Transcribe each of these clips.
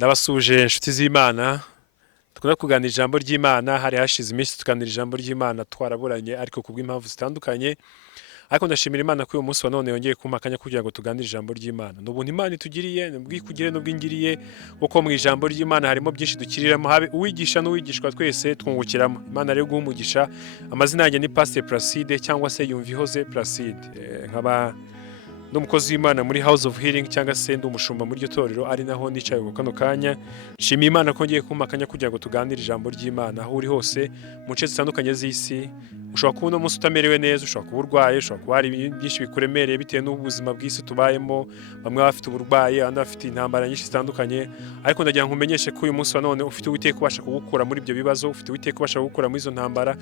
Ndabasuje inshuti z'Imana tukunda kuganira ijambo ry'Imana. Hari hashize iminsi tuganira ijambo ry'Imana twaraburanye ariko kubw'impamvu zitandukanye, ariko ndashimira Imana ko uyu munsi wa none yongeye kumpakanya kugira ngo tuganire ijambo ry'Imana. N'ubuntu Imana itugiriye, n'ubwikugire n'ubwingiriye, kuko mu ijambo ry'Imana harimo byinshi dukiriramo, habe uwigisha n'uwigishwa twese twungukiramo. Imana rero guha umugisha. Amazina yanjye ni Pastor Placide cyangwa se Yumvihoze Placide. Nkaba n'umukozi w'Imana muri House of Healing cyangwa se ndumushumba muri iryo torero, ari naho nicaye ku kano kanya. Nshimiye Imana ko ngiye kumpakanya kugira ngo tuganire ijambo ry'Imana aho uri hose mu nce zitandukanye z'isi. Ushobora kuba uno munsi utamerewe neza, ushobora kuba urwaye, ushobora kuba hari byinshi bikuremereye bitewe n'ubuzima bw'isi tubayemo. Bamwe bafite uburwayi, abandi bafite intambara nyinshi zitandukanye, ariko ndagira ngo umenyeshe ko uyu munsi wa none ufite Uwiteka ubasha kugukura muri ibyo bibazo, ufite Uwiteka ubasha kugukura muri izo ntambara.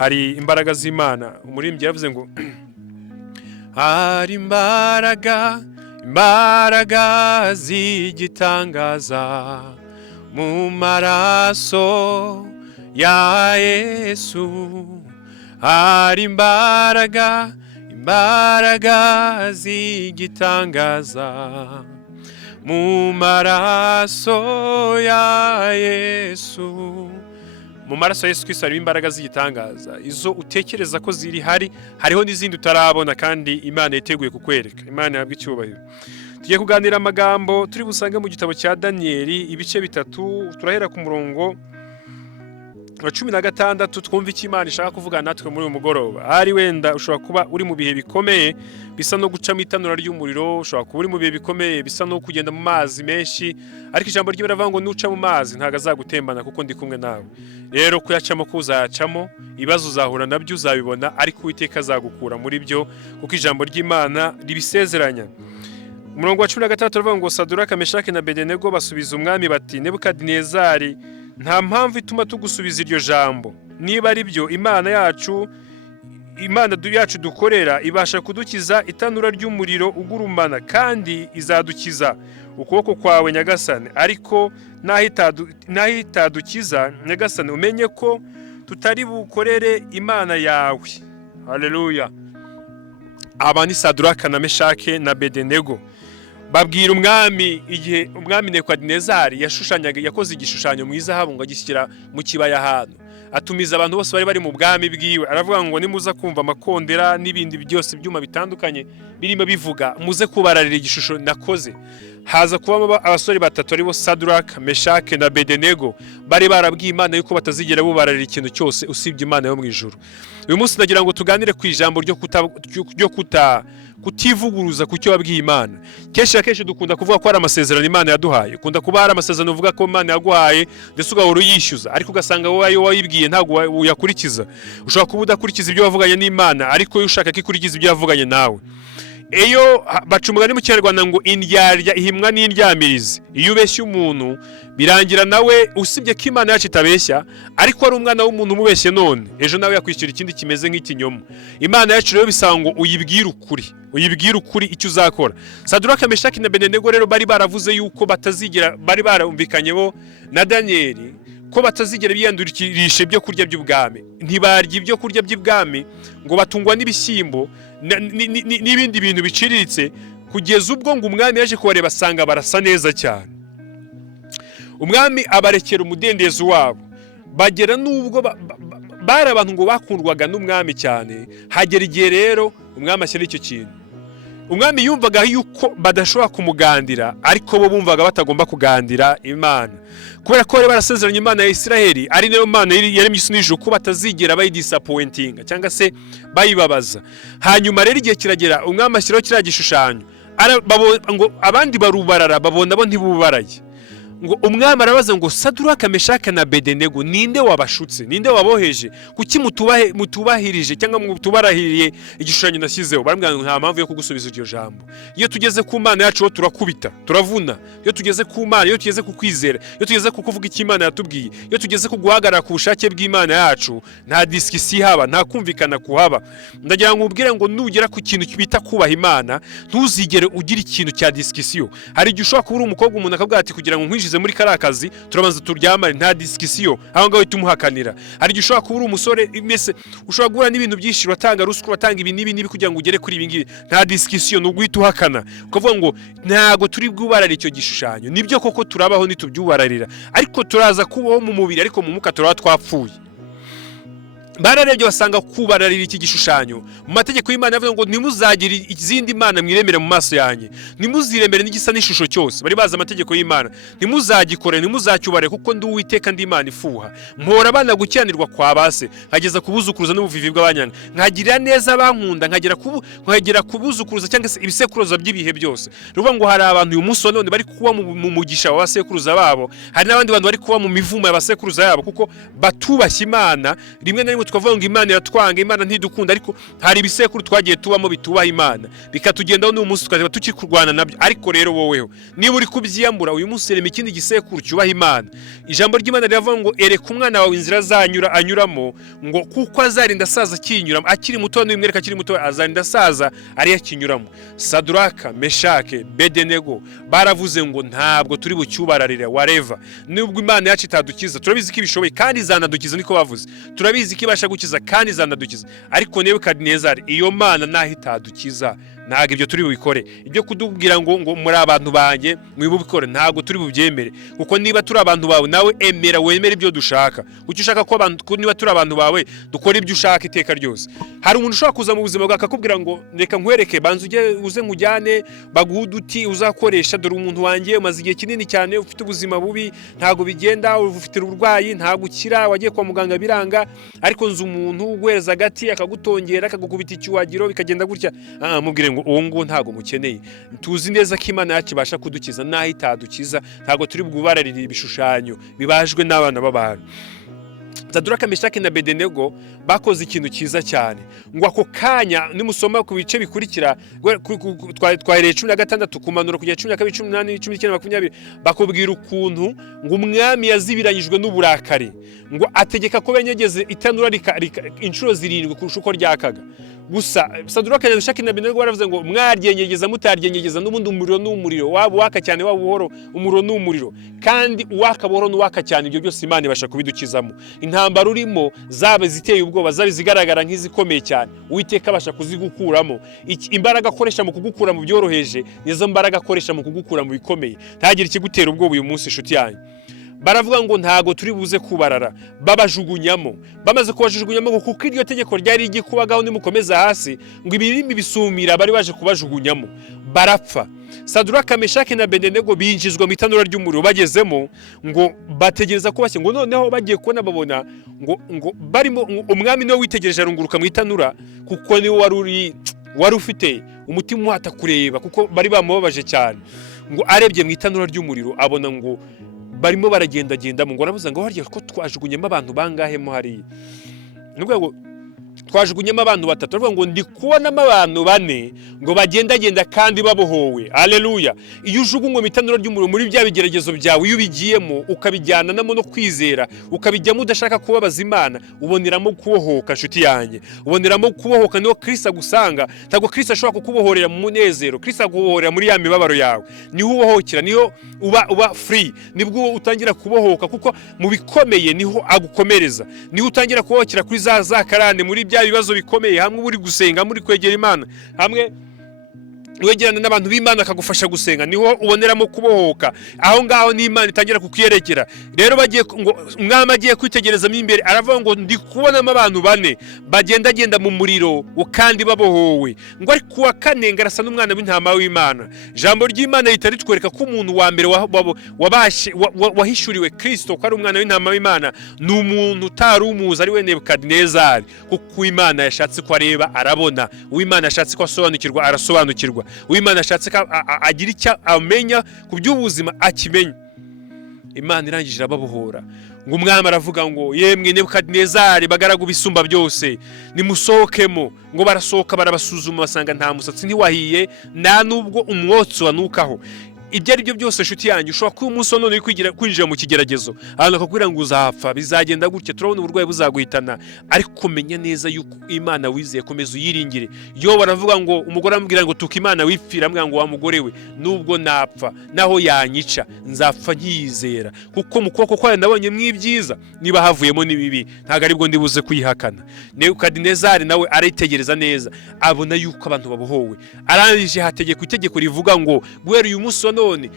Hari imbaraga z'Imana. Umuririmbyi yavuze ngo hari imbaraga z'igitangaza mu maraso ya Yesu. Hari imbaraga z'igitangaza mu maraso ya Yesu. Mu maraso ya Yesu Kristo harimo imbaraga z'igitangaza, izo utekereza ko ziri hariho n'izindi utarabona kandi Imana yiteguye kukwereka. Imana yabwe icyubahiro. Tugiye kuganira amagambo turi busange mu gitabo cya Danieli ibice bitatu. Turahera ku murongo wa 16 twumva icyo Imana ishaka kuvugana natwe muri uyu mugoroba. Ari wenda ushobora kuba uri mu bihe bikomeye bisa no guca mu itanura ry'umuriro, ushobora kuba uri mu bihe bikomeye bisa no kugenda mu mazi menshi, ariko ijambo ry'Imana rivuga ngo nuca mu mazi ntago azagutembana kuko ndi kumwe nawe. Rero kuyacamo kuzayacamo, ibibazo uzahura nabyo uzabibona, ariko Uwiteka azagukura muri byo kuko ijambo ry'Imana ribisezeranya. Umurongo wa 16 rivuga ngo Saduraka, Meshaki na Abedenego basubiza umwami bati, Nebukadinezari, nta mpamvu ituma tugusubiza iryo jambo. Niba ari byo Imana yacu dukorera ibasha kudukiza itanura ry'umuriro ugurumana, kandi izadukiza ukuboko kwawe Nyagasani. Ariko naho itadukiza Nyagasani, umenye ko tutari bukorere Imana yawe. Haleluya. Aba ni Saduraka na Meshaki na Abedenego babwira umwami, igihe umwami Nebukadinezari yakoze igishushanyo mu izahabu ngo agishyira mu kibaya ahantu, atumiza abantu bose bari mu bwami bwiwe. Aravuga ngo nimuza kumva amakondera n'ibindi byose byuma bitandukanye birimo bivuga, muze kubararira igishusho nakoze. Haza kubamo abasore batatu aribo Saduraka, Meshaki na Abedenego, bari barabwiye Imana yuko batazigera bubararira ikintu cyose usibye Imana yo mu ijuru. Uyu munsi ndagira ngo tuganire ku ijambo ryo kutivuguruza ku cyo wabwiye Imana. Kenshi dukunda kuvuga ko hari amasezerano Imana yaduhaye, ukunda kuba hari amasezerano uvuga ko Imana yaguhaye ndetse ugahora uyishyuza, ariko ugasanga wowe ayo wayibwiye ntabwo uyakurikiza. Ushobora kuba udakurikiza ibyo wavuganye n'Imana, ariko iyo ushaka ko ikurikiza ibyo yavuganye nawe. Iyo baca umugani mu Kinyarwanda ngo indyarya ihimwa n'indyamirizi. Iyo ubeshya umuntu birangira nawe, usibye ko Imana yacu itabeshya, ariko ari umwana w'umuntu umubeshye none ejo nawe yakwishyura ikindi kimeze nk'ikinyoma. Imana yacu rero bisaba ngo uyibwire ukuri icyo uzakora. Saduraka, Meshaki na Abedenego rero bari baravuze yuko batazigera, bari barumvikanyeho na Danieli ko batazigera biyandurisha ibyo kurya by'ubwami. Ntibarya ibyo kurya by'ibwami ngo batungwa n'ibishyimbo n'ibindi bintu biciriritse, kugeza ubwo ngo umwami yaje kubareba asanga barasa neza cyane. Umwami abarekera umudendezo wabo, bagera n'ubwo bari abantu ngo bakundwaga n'umwami cyane. Hagera igihe rero umwami ashyira icyo kintu. Umwami yumvaga yuko badashobora kumugandira, ariko bo bumvaga batagomba kugandira Imana, kubera ko bari barasezeranye Imana ya Isiraheli, ari nayo Mana yaremye isi n'ijuru, ko batazigera bayidisappointinga cyangwa se bayibabaza. Hanyuma rero igihe kiragera, umwami ashyiraho kiriya gishushanyo, ngo abandi barubarara, babona bo ntibubaraye. Ngo umwami arabaza ngo Saduraka, Meshaki na Abedenego, ninde wabashutse, ninde waboheje, kuki mutubahirije cyangwa mutubarahiriye igishushanyo nashyizeho? Barambwira ngo nta mpamvu yo kugusubiza iryo jambo. Iyo tugeze ku Mana yacu turakubita, turavuna. Iyo tugeze ku Mana, iyo tugeze ku kwizera, iyo tugeze ku kuvuga icyo Imana yatubwiye, iyo tugeze ku guhagarara ku bushake bw'Imana yacu, nta diskisi haba, nta kumvikana kuhaba. Ndagira ngo ubwire ngo nugera ku kintu bita kubaha Imana, ntuzigere ugira ikintu cya diskisiyo. Hari igihe ushobora kuba uri umukobwa, umuntu akavuga ati kugira ngo tukwinjize muri karakazi turabanza turyamane nta discussion aho ngaho tumuhakanira. Hari igihe ushobora kuba uri umusore mese ushobora guhura n'ibintu byinshi uratanga ruswa uratanga ibi nibi kugira ngo ugere kuri ibi ngibi nta discussion no guhita uhakana ukavuga ngo ntago turi bwubarare icyo gishushanyo. Nibyo koko turabaho nitubyubararira ariko turaza kubaho mu mubiri ariko mu muka turaba twapfuye. Bararebye basanga kubararira iki gishushanyo mu mategeko y'Imana avuga ngo ntimuzagire izindi mana mwiremera mu maso yanjye, ntimuziremere n'igisa n'ishusho cyose. Bari baza amategeko y'Imana, ntimuzagikore ntimuzacyubare kuko ndi Uwiteka ndi Imana ifuha, mpora abana gukiranirwa kwa base nkageza kubuzukuruza n'ubuvivi bw'abanyana, nkagirira neza abankunda nkagera kubuzukuruza cyangwa se ibisekuruza by'ibihe byose. Ruvuga ngo hari abantu uyu munsi none bari kuba mu mugisha wa basekuruza babo, hari n'abandi bantu bari kuba mu mivumo ya basekuruza yabo kuko batubashye Imana. Rimwe na rimwe tukavuga ngo Imana iratwanga, Imana ntidukunda, ariko hari ibisekuru twagiye tubamo bitubaha Imana bikatugendaho n'uyu munsi tukaba tukikurwana nabyo. Ariko rero woweho niba uri kubyiyambura uyu munsi rema ikindi gisekuru cyubaha Imana. Ijambo ry'Imana riravuga ngo ereka umwana wawe inzira anyuramo ngo kuko azarinda asaza akinyuramo. Akiri muto n'imwereka akiri muto azarinda asaza ari yakinyuramo. Saduraka, Meshake, Bedenego baravuze ngo ntabwo turi bucyubararire whatever. Nubwo Imana yacu itadukiza turabizi ko ibishoboye kandi izanadukiza, niko bavuze. Turabizi ko ibasha gukiza kandi izanadukiza, ariko Nebukadinezari iyo Mana naho itadukiza ntago ibyo turi bubikore. Ibyo kudubwira ngo muri abantu banjye mwibubikore ntago turi bubyemere, kuko niba turi abantu bawe nawe emera wemere ibyo dushaka. Kuki ushaka ko abantu niba turi abantu bawe dukora ibyo ushaka iteka ryose? Hari umuntu ushaka kuza mu buzima bwawe akakubwira ngo reka nkwereke banza uze nkujyane baguhe uduti uzakoresha, dore umuntu wanjye umaze igihe kinini cyane ufite ubuzima bubi ntago bigenda, ufite uburwayi ntago ukira, wagiye kwa muganga biranga, ariko nzi umuntu uguhereza agati akagutongera akagukubita icyuwagiro bikagenda gutya. Mubwire ngo uwo ngo ntago mukeneye. Tuzi neza ko Imana yacu ibasha kudukiza naho itadukiza, ntago turi bwubararire ibishushanyo bibajwe n'abana b'abantu. Saduraka, Meshaki na Bedenego bakoze ikintu cyiza cyane ngo ako kanya nimusoma ku bice bikurikira twahereye 16 kumanura kugera 12, 18, 19, 20 bakubwira ukuntu ngo umwami yazibiranyijwe n'uburakari ngo ategeka ko benyegeze itanura inshuro 7 kurusha uko ryakaga. Gusa Saduraka, Meshaki na Bedenego baravuze ngo mwaryenyegeza mutaryenyegeza n'ubundi umuriro n'umuriro waba waka cyane waba buhoro umuriro n'umuriro, kandi uwaka buhoro n'uwaka cyane ibyo byose Imana ibasha kubidukizamo. Intambara urimo zabe ziteye ubwoba zabe zigaragara nk'izikomeye cyane Uwiteka abasha kuzigukuramo. Imbaraga akoresha mu kugukura mu byoroheje nizo mbaraga akoresha mu kugukura mu bikomeye. Ntagire ikigutera ubwoba uyu munsi inshuti yanyu. Baravuga ngo ntago turi buze kubarara, babajugunyamo. Bamaze kubajugunyamo kuko iryo tegeko ryari igikubagaho nimukomeza hasi ngo ibirimi bisumira bari baje kubajugunyamo barapfa. Saduraka, Meshaki na Bedenego binjizwa mu itanura ry'umuriro. Bagezemo ngo bategereza ko bashye ngo noneho bagiye kubona babona ngo barimo umwami niwe witegereje arunguruka mu itanura kuko niwe wari ufite umutima uhata kureba kuko bari bamubabaje cyane. Ngo arebye mu itanura ry'umuriro abona ngo barimo baragenda ngo arabuza ngo harya ko twajugunyemo abantu bangahemo hari. Nubwo ngo twajugunyemo abantu 3 aravuga ngo ndi kubonamo abantu 4 ngo bagenda kandi babohowe. Haleluya. Iyo ujugunywe mu itanura ry'umuriro muri bya bigeragezo byawe iyo ubigiyemo ukabijyana namo no kwizera ukabijyamo udashaka kubabaza Imana uboneramo kubohoka. Nshuti yanjye uboneramo kubohoka. Niho Kristo agusanga. Ntago Kristo ashobora kukubohorera mu munezero, Kristo agubohorera muri ya mibabaro yawe. Niho ubohokera, niho uba free, nibwo utangira kubohoka kuko mu bikomeye niho agukomereza. Niho utangira kubohokera kuri za karande muri bya bibazo bikomeye, hamwe uri gusenga muri kwegera Imana, hamwe wegerana n'abantu b'Imana akagufasha gusenga, niho uboneramo kubohoka. Aho ngaho ni Imana itangira kukiyerekera. Rero bagiye ngo umwami agiye kwitegerezamo imbere aravuga ngo ndi kubonamo abantu 4 bagenda mu muriro kandi babohowe. Ngo ari kuwa 4 ngarasa n'umwana w'intama w'Imana. Jambo ry'Imana ritari twereka ko umuntu wa mbere wahishuriwe Kristo ko ari umwana w'intama w'Imana ni umuntu utari umuzi ari we Nebukadinezari, kuko Imana yashatse ko areba arabona, uw'Imana yashatse ko asobanukirwa arasobanukirwa, uw'Imana ashatse agira icyo amenya ku by'ubuzima akimenya. Imana irangije ababohora. Ngo umwami aravuga ngo yemwe Nebukadinezari bagaragu bisumba byose nimusohokemo. Ngo barasohoka barabasuzuma basanga nta musatsi ntiwahiye nta nubwo umwotsi wanukaho. ibyo ari byo byose nshuti yanjye ushobora kuba umunsi wa none uri kwinjira mu kigeragezo abantu bakakubwira ngo uzapfa bizagenda gutya turabona uburwayi buzaguhitana ariko menya neza yuko Imana wizeye komeza uyiringire. Yo baravuga ngo umugore amubwira ngo tuka Imana wipfira amubwira ngo wa mugore we nubwo napfa naho yanyica nzapfa nkiyizera kuko mu kuboko kwayo nabonye mw'ibyiza niba havuyemo n'ibibi ntago aribwo ndibuze kuyihakana. Nebukadinezari nawe aritegereza neza abona yuko abantu babohowe arangije hategeka itegeko rivuga ngo guhera uyu munsi wa none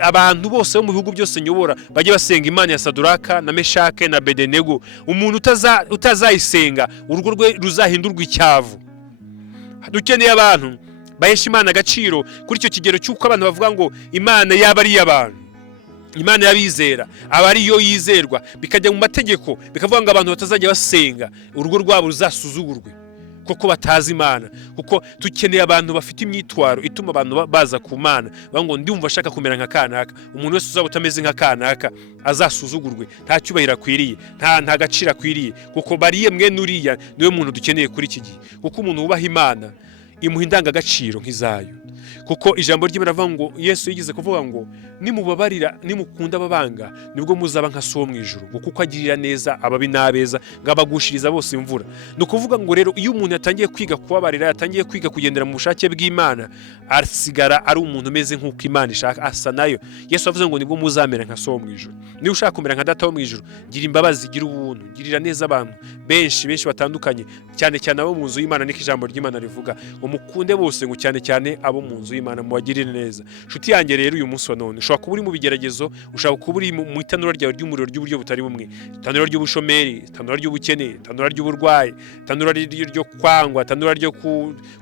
abantu bose bo mu bihugu byose nyobora bajye basenga Imana ya Saduraka na Meshake na Bedenego. Umuntu utazayisenga urugo rwe ruzahindurwa icyavu. Dukeneye abantu bahesha Imana agaciro kuri icyo kigero cy'uko abantu bavuga ngo Imana yaba ari y'abantu, Imana yabizera aba ari yo yizerwa, bikajya mu mategeko bikavuga ngo abantu batazajya basenga urugo rwabo ruzasuzugurwe kuko batazi Imana. Kuko tukeneye abantu bafite imyitwaro ituma abantu baza ku Mana bavuga ngo ndumva ashaka kumera nka kanaka. Umuntu wese uzaba utameze nka kanaka azasuzugurwe, nta cyubahiro akwiriye, nta gaciro akwiriye, kuko bariye mwene uriya niwe muntu dukeneye kuri iki gihe. Kuko umuntu wubaha Imana imuha indangagaciro nk'izayo. Kuko ijambo ry'Imana rivuga ngo Yesu yigeze kuvuga ngo nimubabarira nimukunda ababanga nibwo muzaba nka so mu ijuru, ngo kuko agirira neza ababi n'abeza ngabagushiriza bose imvura. No kuvuga ngo rero iyo umuntu yatangiye kwiga kubabarira, yatangiye kwiga kugendera mu bushake bw'Imana, asigara ari umuntu umeze nk'uko Imana ishaka asa nayo. Yesu avuze ngo nibwo muzamera nka so mu ijuru. Niba ushaka kumera nka data wo mu ijuru, gira imbabazi, gira ubuntu, girira neza abantu benshi batandukanye, cyane cyane abo mu nzu y'Imana. Niko ijambo ry'Imana rivuga ngo mukunde bose, ngo cyane cyane abo mu nzu y'Imana mubagirire neza. Nshuti yanjye rero uyu munsi wa none ushobora kuba uri mu bigeragezo, ushobora kuba uri mu itanura ryawe ry'umuriro ry'uburyo butari bumwe, itanura ry'ubushomeri, itanura ry'ubukene, itanura ry'uburwayi, itanura ryo kwangwa, itanura ryo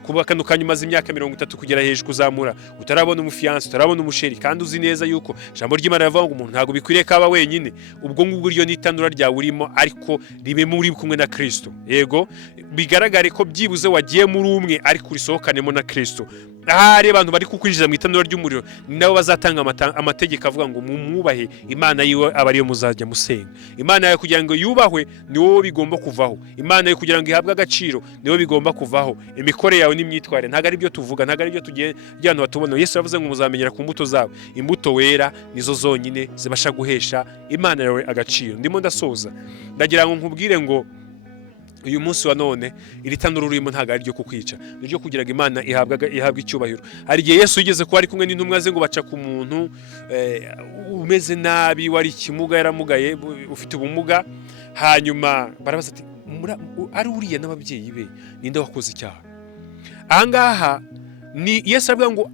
kuba kano kanya umaze imyaka 30 kugera hejuru kuzamura utarabona umufiyanse, utarabona umusheri, kandi uzi neza yuko ijambo ry'Imana rivuga ngo umuntu ntago bikwiriye kaba wenyine. Ubwo ngubwo ryo n'itanura ryawe urimo, ariko ribe muri kumwe na Kristo. Yego bigaragare ko byibuze wagiye muri umwe ariko urisohokanemo na Kristo. Ahari abantu bari kukwinjiza mu itanura ry'umuriro nabo bazatanga amategeko avuga ngo mumwubahe Imana yiwe aba ariyo muzajya musenga. Imana yawe kugira ngo yubahwe ni wowe bigomba kuvaho. Imana yawe kugira ngo ihabwe agaciro ni wowe bigomba kuvaho. Imikorere yawe n'imyitwarire ntago ari byo tuvuga, ntago ari byo tugenda batubona. Yesu yavuze ngo muzamenyera ku mbuto zabo. Imbuto wera nizo zonyine zibasha guhesha Imana yawe agaciro. Ndimo ndasoza ndagira ngo nkubwire ngo uyu munsi wa none iri tanura urimo ntago ari ryo kukwica, ni ryo kugira ngo Imana ihabwe icyubahiro. Hari igihe Yesu yigeze ko ari kumwe n'intumwa ze ngo baca ku muntu umeze nabi, wari ikimuga, yaramugaye, ufite ubumuga. Hanyuma barabaza ati ari uriya n'ababyeyi be ninde wakoze icyaha? Ahangaha ni Yesu avuga ngo